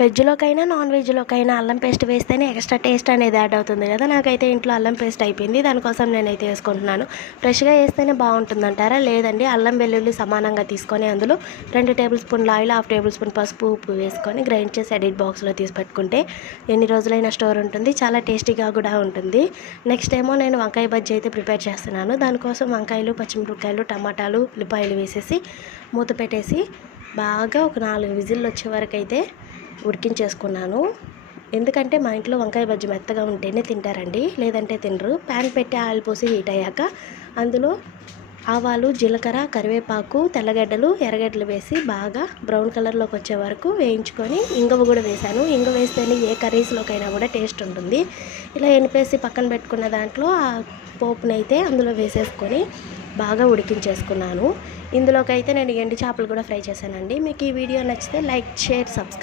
వెజ్లోకైనా non వెజ్లోకైనా అల్లం paste వేస్తేనే extra taste అనేది యాడ్ అవుతుంది కదా. నాకైతే ఇంట్లో అల్లం పేస్ట్ అయిపోయింది. దానికోసం నేనైతే వేసుకుంటున్నాను. ఫ్రెష్గా వేస్తేనే బాగుంటుంది అంటారా లేదండి. అల్లం వెల్లుల్లి సమానంగా తీసుకొని అందులో రెండు టేబుల్ స్పూన్ల ఆయిల్ హాఫ్ టేబుల్ స్పూన్ పసుపు ఉప్పు వేసుకొని గ్రైండ్ చేసి ఎడిట్ బాక్స్లో తీసి పెట్టుకుంటే ఎన్ని రోజులైనా స్టోర్ ఉంటుంది. చాలా టేస్టీగా కూడా ఉంటుంది. నెక్స్ట్ ఏమో నేను వంకాయ బజ్జీ అయితే ప్రిపేర్ చేస్తున్నాను. దానికోసం వంకాయలు పచ్చిమిరపకాయలు టమాటాలు ఉల్లిపాయలు వేసేసి మూత పెట్టేసి బాగా ఒక నాలుగు విజిల్లు వచ్చే వరకు అయితే ఉడికించేసుకున్నాను. ఎందుకంటే మా ఇంట్లో వంకాయ బజ్జి మెత్తగా ఉంటేనే తింటారండి. లేదంటే తినరు. ప్యాన్ పెట్టి ఆయిల్ పోసి హీట్ అయ్యాక అందులో ఆవాలు జీలకర్ర కరివేపాకు తెల్లగడ్డలు ఎర్రగడ్డలు వేసి బాగా బ్రౌన్ కలర్లోకి వచ్చే వరకు వేయించుకొని ఇంగవ కూడా వేశాను ఇంగ వేస్తేనే ఏ కర్రీస్లోకైనా కూడా టేస్ట్ ఉంటుంది. ఇలా ఎనిపేసి పక్కన పెట్టుకున్న దాంట్లో ఆ పోపునైతే అందులో వేసేసుకొని బాగా ఉడికించేసుకున్నాను. ఇందులోకి అయితే నేను ఎండు చేపలు కూడా ఫ్రై చేశానండి. మీకు ఈ వీడియో నచ్చితే లైక్ షేర్ సబ్స్క్రైబ్